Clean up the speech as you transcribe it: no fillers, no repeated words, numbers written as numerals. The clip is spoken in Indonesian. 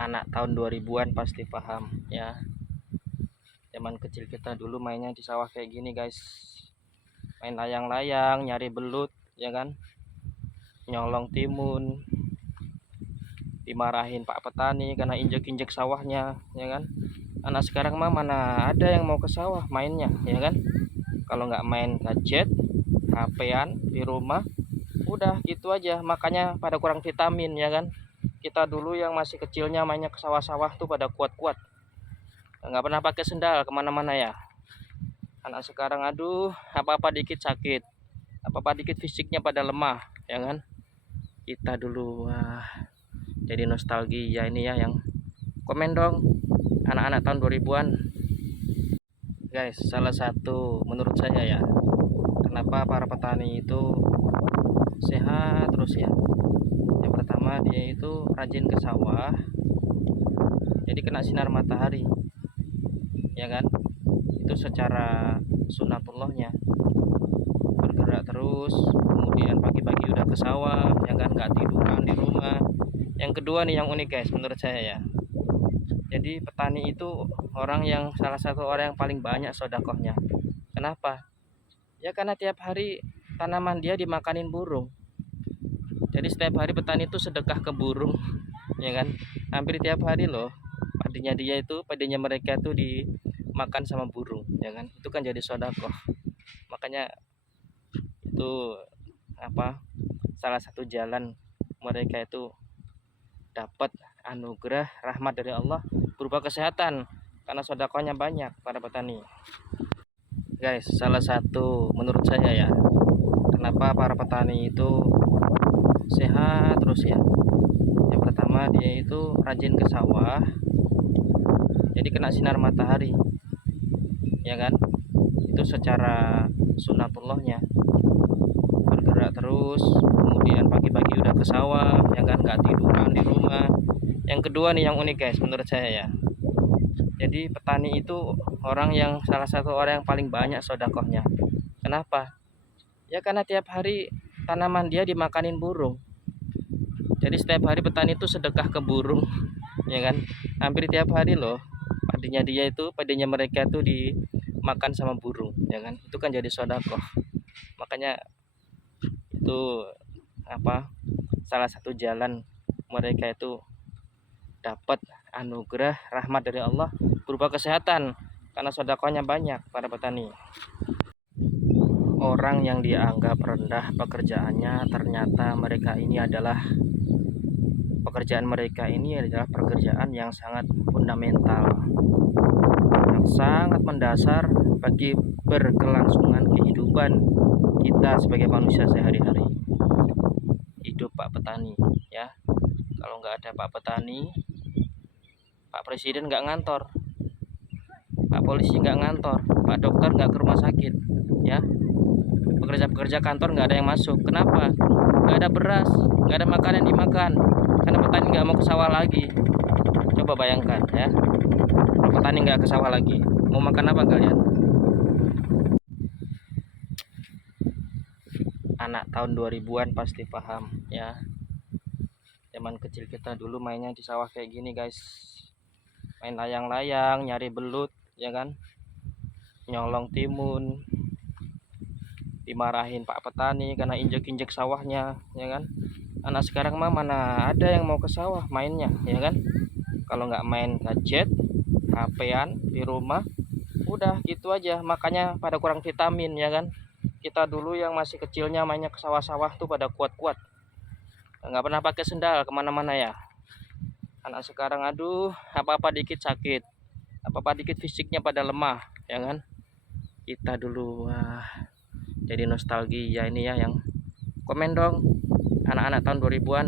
Anak tahun 2000-an pasti paham ya. Zaman kecil kita dulu mainnya di sawah kayak gini guys. Main layang-layang, nyari belut ya kan. Nyolong timun. Dimarahin Pak Petani karena injek-injek sawahnya ya kan. Anak sekarang mah mana ada yang mau ke sawah mainnya ya kan. Kalau nggak main gadget, HP-an di rumah, udah gitu aja. Makanya pada kurang vitamin ya kan. Kita dulu yang masih kecilnya mainnya ke sawah-sawah tuh pada kuat-kuat, nggak pernah pakai sendal kemana-mana ya. Anak sekarang aduh, apa-apa dikit sakit, apa-apa dikit fisiknya pada lemah ya kan. Kita dulu jadi nostalgia ini ya. Yang komen dong anak-anak tahun 2000-an guys. Salah satu menurut saya ya, kenapa para petani itu sehat terus ya. Yang pertama, dia itu rajin ke sawah, jadi kena sinar matahari ya kan. Itu secara sunatullahnya, bergerak terus, kemudian pagi-pagi udah ke sawah ya kan, nggak tiduran di rumah. Yang kedua nih yang unik guys menurut saya ya, jadi petani itu orang yang salah satu orang yang paling banyak sedekahnya. Kenapa? Ya karena tiap hari tanaman dia dimakanin burung. Jadi setiap hari petani itu sedekah ke burung ya kan, hampir tiap hari loh. Padinya mereka itu dimakan sama burung ya kan. Itu kan jadi sedekah. Makanya itu salah satu jalan mereka itu dapat anugerah rahmat dari Allah berupa kesehatan, karena sedekahnya banyak para petani guys. Salah satu menurut saya ya, kenapa para petani itu sehat terus ya. Yang pertama, dia itu rajin ke sawah, jadi kena sinar matahari ya kan. Itu secara sunatullahnya, bergerak terus, kemudian pagi-pagi udah ke sawah ya kan, nggak tiduran di rumah. Yang kedua nih yang unik guys menurut saya ya, jadi petani itu orang yang salah satu orang yang paling banyak sedekahnya. Kenapa? Ya karena tiap hari tanaman dia dimakanin burung. Jadi setiap hari petani itu sedekah ke burung ya kan, hampir tiap hari loh. Padinya mereka itu dimakan sama burung ya kan. Itu kan jadi sedekah. Makanya itu salah satu jalan mereka itu dapat anugerah rahmat dari Allah berupa kesehatan, karena sedekahnya banyak para petani. Orang yang dianggap rendah pekerjaannya, ternyata pekerjaan mereka ini adalah pekerjaan yang sangat fundamental, yang sangat mendasar bagi berkelangsungan kehidupan kita sebagai manusia sehari-hari. Hidup Pak Petani ya. Kalau nggak ada Pak Petani, Pak Presiden nggak ngantor, Pak Polisi nggak ngantor, Pak Dokter nggak ke rumah sakit ya. Pekerja-pekerja kantor nggak ada yang masuk. Kenapa? Nggak ada beras, nggak ada makanan dimakan, karena petani nggak mau ke sawah lagi. Coba bayangkan ya, kalau petani nggak ke sawah lagi, mau makan apa kalian? Anak tahun 2000-an pasti paham ya. Zaman kecil kita dulu mainnya di sawah kayak gini guys. Main layang-layang, nyari belut ya kan. Nyolong timun. Dimarahin Pak Petani karena injek-injek sawahnya ya kan. Anak sekarang mah mana ada yang mau ke sawah mainnya ya kan. Kalau nggak main gadget, HP-an di rumah, udah gitu aja. Makanya pada kurang vitamin ya kan. Kita dulu yang masih kecilnya mainnya ke sawah-sawah tuh pada kuat-kuat, nggak pernah pakai sendal kemana-mana ya. Anak sekarang aduh, apa-apa dikit sakit, apa-apa dikit fisiknya pada lemah ya kan. Kita dulu jadi nostalgia ini ya. Yang komen dong anak-anak tahun 2000-an